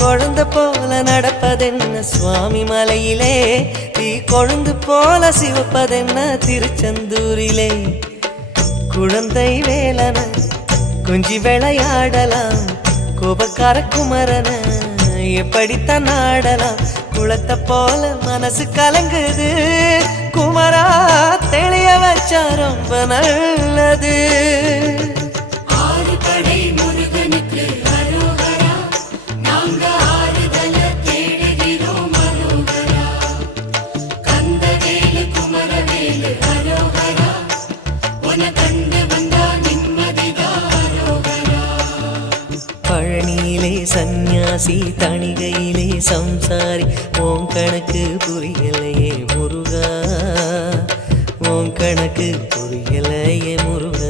குழந்தை போல நடப்பதென்ன சுவாமி மலையிலே, தீ கொழுந்து போல சிவப்பதென்ன திருச்செந்தூரிலே. குழந்தை வேலன கொஞ்சி விளையாடலாம், கோபக்கார குமரன எப்படித்தான் ஆடலாம். குளத்தை போல மனசு கலங்குது, குமரா தெளிய வச்சா ரொம்ப நல்லது. பழனியிலே சந்நியாசி, தணிகையிலே சம்சாரி, ஓம் கணக்கு புரியலையே முருகா, ஓம் கணக்கு புரியலையே முருகா.